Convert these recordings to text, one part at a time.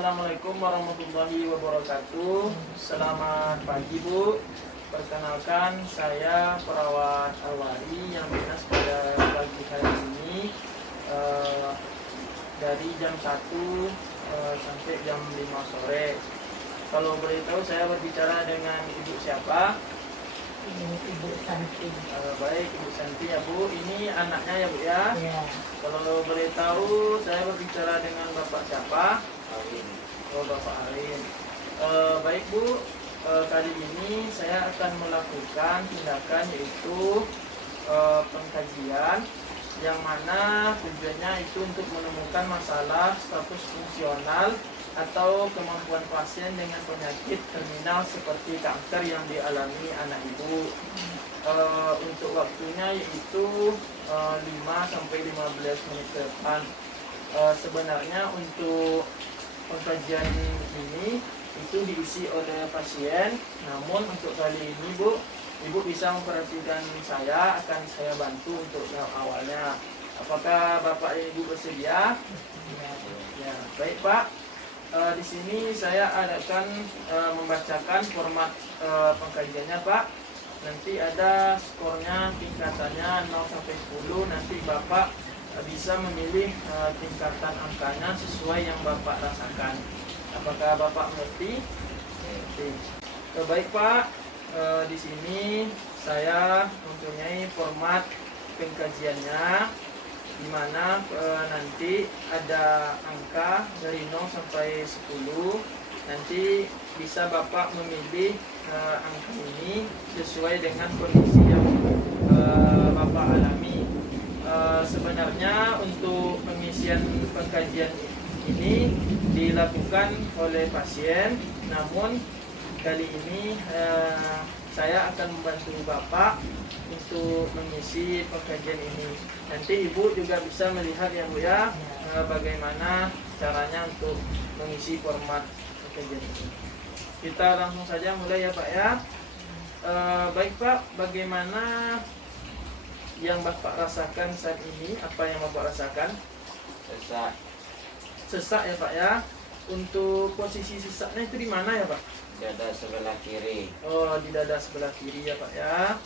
Assalamualaikum warahmatullahi wabarakatuh. Selamat pagi Bu. Perkenalkan, saya perawat Alwari yang dinas pada pagi hari ini dari jam 1 sampai jam 5 sore. Kalau boleh tahu saya berbicara dengan Ibu siapa? Ibu Santi. Baik, Ibu Santi ya Bu. Ini anaknya ya Bu ya? Ya, Kalau boleh tahu saya berbicara dengan Bapak siapa? Alim. Oh, Bapak Alim. Baik Bu, kali ini saya akan melakukan tindakan yaitu pengkajian yang mana tujuannya itu untuk menemukan masalah status fungsional atau kemampuan pasien dengan penyakit terminal seperti kanker yang dialami anak ibu. Untuk waktunya yaitu 5 sampai 15 menit ke depan. Sebenarnya untuk pengkajian ini itu diisi oleh pasien, namun untuk kali ini Bu, Ibu bisa memperhatikan saya, akan saya bantu untuk yang awalnya. Apakah Bapak dan Ibu bersedia? Ya, baik Pak. Di sini saya akan membacakan format pengkajiannya Pak. Nanti ada skornya, tingkatannya 0 sampai 10. Nanti Bapak bisa memilih tingkatan angkanya sesuai yang Bapak rasakan. Apakah Bapak mengerti? Baik Pak, di sini saya mempunyai format pengkajiannya, di mana nanti ada angka dari 0 sampai 10. Nanti bisa Bapak memilih angka ini sesuai dengan kondisi yang Bapak alami. Sebenarnya untuk pengisian pengkajian ini dilakukan oleh pasien, namun kali ini saya akan membantu Bapak untuk mengisi pengkajian ini. Nanti Ibu juga bisa melihat ya Bu ya, bagaimana caranya untuk mengisi format pengkajian ini. Kita langsung saja mulai ya Pak ya. Baik Pak, bagaimana yang Bapak rasakan saat ini? Apa yang Bapak rasakan? Sesak. Sesak ya Pak ya. Untuk posisi sesaknya itu di mana ya Pak? Dada sebelah kiri. Oh, di dada sebelah kiri ya Pak ya.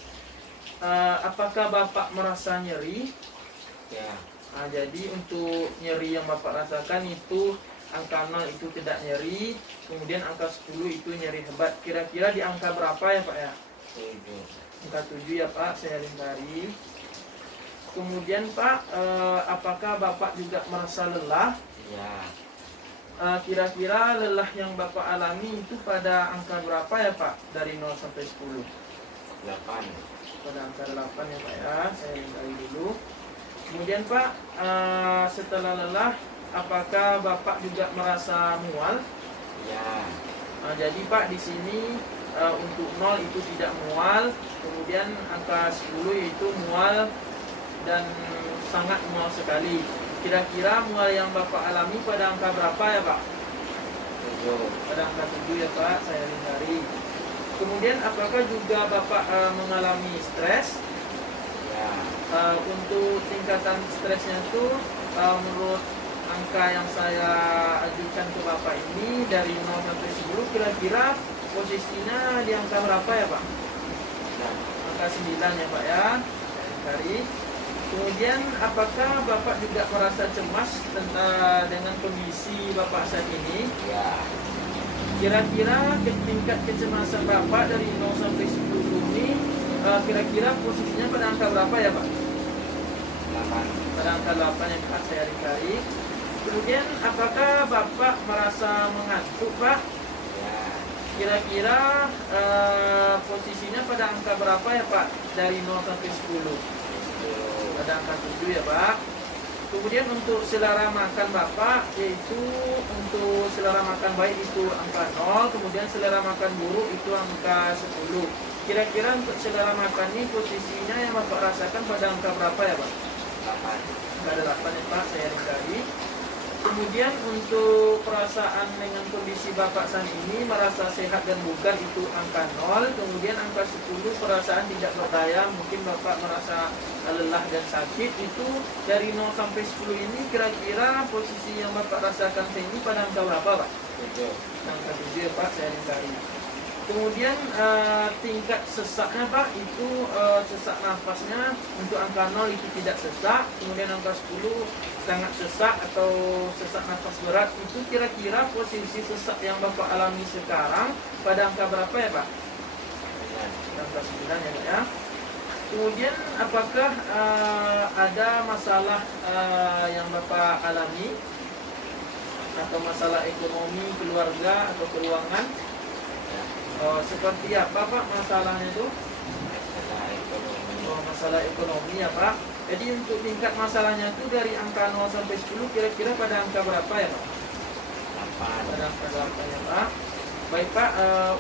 Apakah Bapak merasa nyeri? Ya. Jadi untuk nyeri yang Bapak rasakan itu angka 0 itu tidak nyeri, kemudian angka 10 itu nyeri hebat. Kira-kira di angka berapa ya Pak ya? 7. Angka 7 ya Pak, saya lingkari. Kemudian Pak, apakah Bapak juga merasa lelah? Ya. Kira-kira lelah yang Bapak alami itu pada angka berapa ya Pak? Dari 0 sampai 10. 8. Pada angka 8 ya Pak ya, saya lingkari dulu. Kemudian Pak, setelah lelah, apakah Bapak juga merasa mual? Ya. Jadi Pak, di sini untuk 0 itu tidak mual, kemudian angka 10 itu mual dan sangat mual sekali. Kira-kira mual yang Bapak alami pada angka berapa ya Pak? 7. Pada angka 7 ya Pak, saya lingkari. Kemudian apakah juga Bapak mengalami stres? Ya. Untuk tingkatan stresnya itu menurut angka yang saya ajukan ke Bapak ini dari 0 sampai 10, kira-kira posisinya di angka berapa ya Pak? Nah. Angka 9 ya Pak ya, saya lingkari. Kemudian apakah Bapak juga merasa cemas dengan kondisi Bapak saat ini? Ya. Kira-kira tingkat kecemasan Bapak dari 0 sampai 10 ini kira-kira posisinya pada angka berapa ya Pak? 8. Pada angka 8 yang Pak, saya lingkari. Kemudian apakah Bapak merasa mengantuk Pak? Ya. Kira-kira posisinya pada angka berapa ya Pak? Dari 0 sampai 10. 7. Pada angka 7 ya Pak. Kemudian untuk selera makan Bapak, yaitu untuk selera makan baik itu angka 0, kemudian selera makan buruk itu angka 10. Kira-kira untuk selera makan ini posisinya yang Bapak rasakan pada angka berapa ya Pak? 8. Ada 8 ya Pak, saya lingkari. Kemudian untuk perasaan dengan kondisi Bapak saat ini merasa sehat dan bugar itu angka 0. Kemudian angka 10 perasaan tidak berdaya, mungkin Bapak merasa lelah dan sakit. Itu dari 0 sampai 10 ini kira-kira posisi yang Bapak rasakan ini pada angka berapa Pak? 7. Angka 7 ya Pak, saya lingkari. Kemudian tingkat sesaknya Pak, itu sesak nafasnya untuk angka 0 itu tidak sesak. Kemudian angka 10 sangat sesak atau sesak nafas berat. Itu kira-kira posisi sesak yang Bapak alami sekarang pada angka berapa ya Pak? Angka 9 ya Pak ya. Kemudian apakah ada masalah yang Bapak alami atau masalah ekonomi, keluarga atau keuangan? Seperti apa Pak masalahnya itu? Masalah ekonomi. Masalah ekonomi ya Pak. Jadi untuk tingkat masalahnya itu dari angka 0 sampai 10 kira-kira pada angka berapa ya Pak? 8. Pada angka 8 ya Pak. Baik Pak,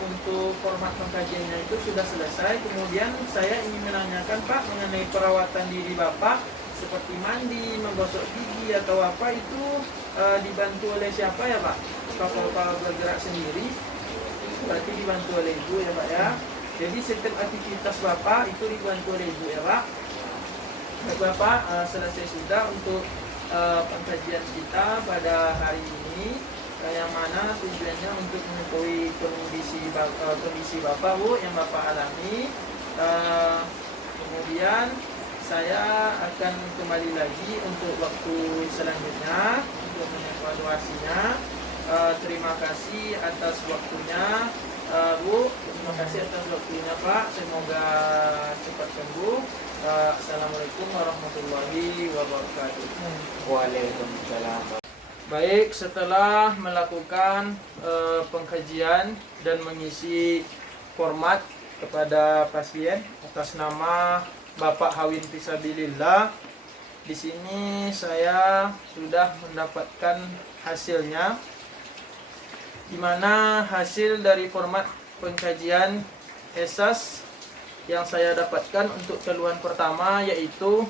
untuk format pengkajiannya itu sudah selesai. Kemudian saya ingin menanyakan Pak mengenai perawatan diri Bapak seperti mandi, menggosok gigi atau apa itu dibantu oleh siapa ya Pak? Apakah Bapak bergerak sendiri? Berarti dibantu oleh Ibu ya Pak ya. Jadi setiap aktivitas Bapak itu dibantu oleh Ibu ya Pak. Baik Bapak, selesai sudah untuk pengkajian kita pada hari ini, yang mana tujuannya untuk mengetahui kondisi Bapak Bu yang Bapak alami. Kemudian saya akan kembali lagi untuk waktu selanjutnya untuk mengevaluasinya. Terima kasih atas waktunya Bu, terima kasih atas waktunya Pak, semoga cepat sembuh. Assalamualaikum warahmatullahi wabarakatuh. Waalaikumsalam. Baik, setelah melakukan pengkajian dan mengisi format kepada pasien atas nama Bapak Hawin Fisabilillah, di sini saya sudah mendapatkan hasilnya, di mana hasil dari format pengkajian ESAS yang saya dapatkan untuk keluhan pertama yaitu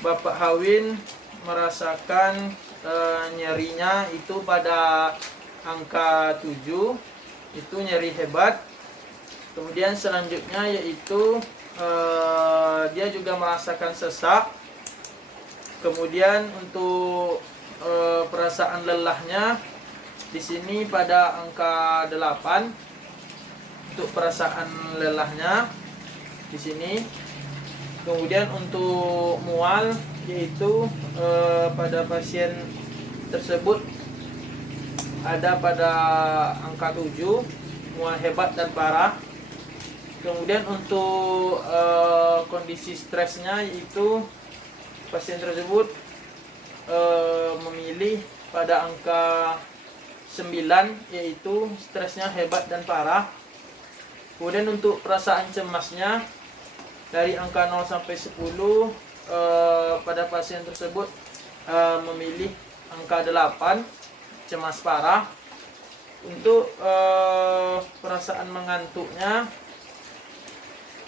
Bapak Hawin merasakan nyerinya itu pada angka 7, itu nyeri hebat. Kemudian selanjutnya yaitu dia juga merasakan sesak. Kemudian untuk perasaan lelahnya di sini pada angka 8 untuk perasaan lelahnya di sini. Kemudian untuk mual yaitu pada pasien tersebut ada pada angka 7, mual hebat dan parah. Kemudian untuk kondisi stresnya yaitu pasien tersebut memilih pada angka 9 yaitu stresnya hebat dan parah. Kemudian untuk perasaan cemasnya dari angka 0 sampai 10 pada pasien tersebut memilih angka 8, cemas parah. Untuk perasaan mengantuknya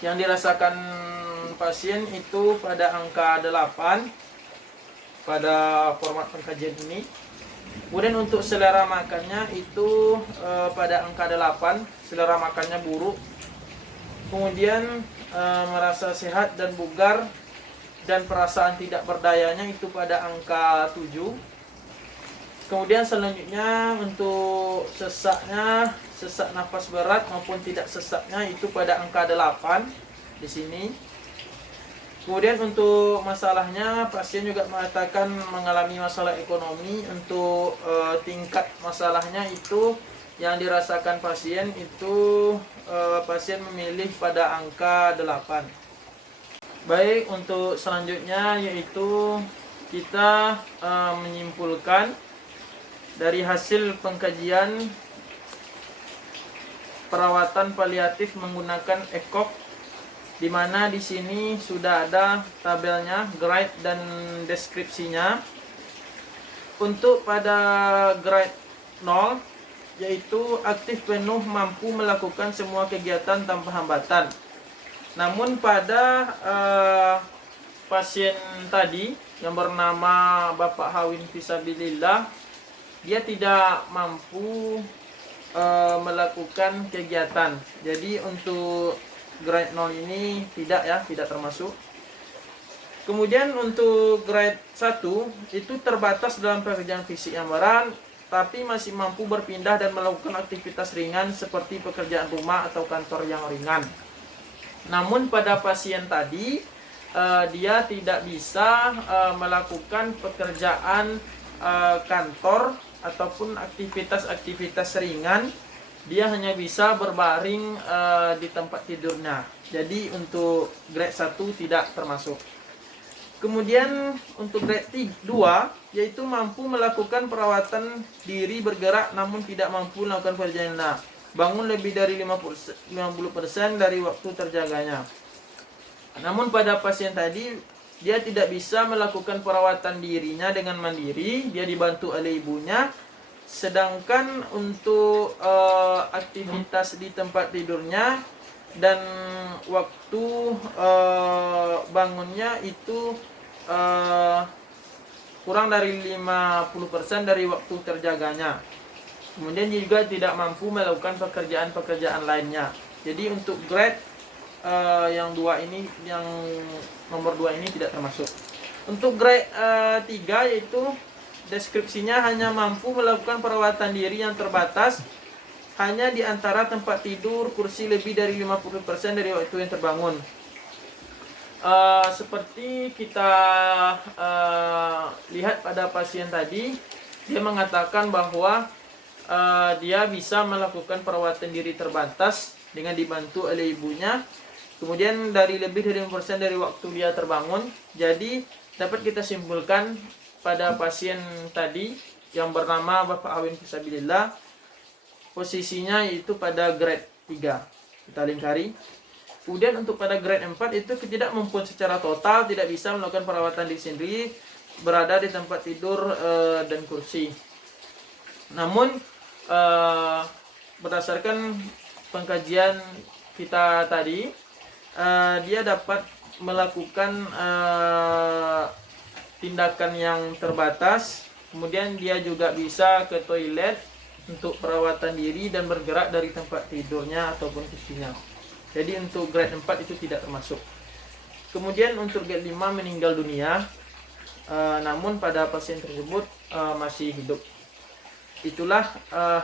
yang dirasakan pasien itu pada angka 8 pada format pengkajian ini. Kemudian untuk selera makannya itu pada angka 8, selera makannya buruk. Kemudian merasa sehat dan bugar dan perasaan tidak berdayanya itu pada angka 7. Kemudian selanjutnya untuk sesaknya, sesak nafas berat maupun tidak sesaknya itu pada angka 8 di sini. Kemudian untuk masalahnya pasien juga mengatakan mengalami masalah ekonomi. Untuk tingkat masalahnya itu yang dirasakan pasien itu pasien memilih pada angka 8. Baik, untuk selanjutnya yaitu kita menyimpulkan dari hasil pengkajian perawatan paliatif menggunakan ECOG, di mana di sini sudah ada tabelnya, grade dan deskripsinya. Untuk pada grade 0 yaitu aktif penuh mampu melakukan semua kegiatan tanpa hambatan. Namun pada pasien tadi yang bernama Bapak Hawin Fisabilillah, dia tidak mampu melakukan kegiatan. Jadi untuk grade 0 ini tidak termasuk. Kemudian untuk grade 1 itu terbatas dalam pekerjaan fisik yang berat, tapi masih mampu berpindah dan melakukan aktivitas ringan seperti pekerjaan rumah atau kantor yang ringan. Namun pada pasien tadi dia tidak bisa melakukan pekerjaan kantor ataupun aktivitas-aktivitas ringan. Dia hanya bisa berbaring di tempat tidurnya. Jadi untuk grade 1 tidak termasuk. Kemudian untuk grade 2 yaitu mampu melakukan perawatan diri bergerak namun tidak mampu melakukan perjalanan. Bangun lebih dari 50% dari waktu terjaganya. Namun pada pasien tadi dia tidak bisa melakukan perawatan dirinya dengan mandiri, dia dibantu oleh ibunya. Sedangkan untuk aktivitas di tempat tidurnya dan waktu bangunnya itu kurang dari 50% dari waktu terjaganya. Kemudian juga tidak mampu melakukan pekerjaan-pekerjaan lainnya. Jadi untuk grade yang nomor 2 ini tidak termasuk. Untuk grade 3 yaitu deskripsinya hanya mampu melakukan perawatan diri yang terbatas hanya di antara tempat tidur, kursi lebih dari 50% dari waktu yang terbangun. Seperti kita lihat pada pasien tadi, dia mengatakan bahwa dia bisa melakukan perawatan diri terbatas dengan dibantu oleh ibunya. Kemudian dari lebih dari 50% dari waktu dia terbangun. Jadi dapat kita simpulkan pada pasien tadi yang bernama Bapak Awin Fisabilillah, posisinya itu pada grade 3. Kita lingkari. Kemudian untuk pada grade 4 itu ketidakmampuan secara total, tidak bisa melakukan perawatan diri sendiri, berada di tempat tidur dan kursi. Namun berdasarkan pengkajian kita tadi, dia dapat melakukan tindakan yang terbatas. Kemudian dia juga bisa ke toilet untuk perawatan diri dan bergerak dari tempat tidurnya ataupun kursinya. Jadi untuk grade 4 itu tidak termasuk. Kemudian untuk grade 5 meninggal dunia, namun pada pasien tersebut masih hidup. Itulah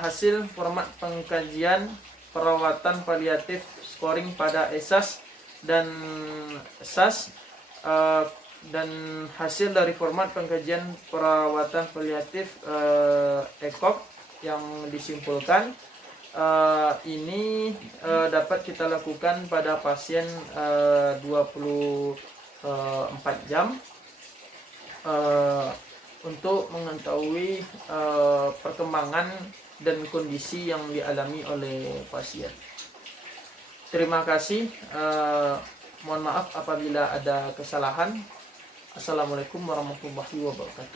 hasil format pengkajian perawatan paliatif scoring pada ESAS dan SAS, dan hasil dari format pengkajian perawatan paliatif ECOG yang disimpulkan ini dapat kita lakukan pada pasien 24 jam untuk mengetahui perkembangan dan kondisi yang dialami oleh pasien. Terima kasih. Mohon maaf apabila ada kesalahan. Assalamualaikum warahmatullahi wabarakatuh.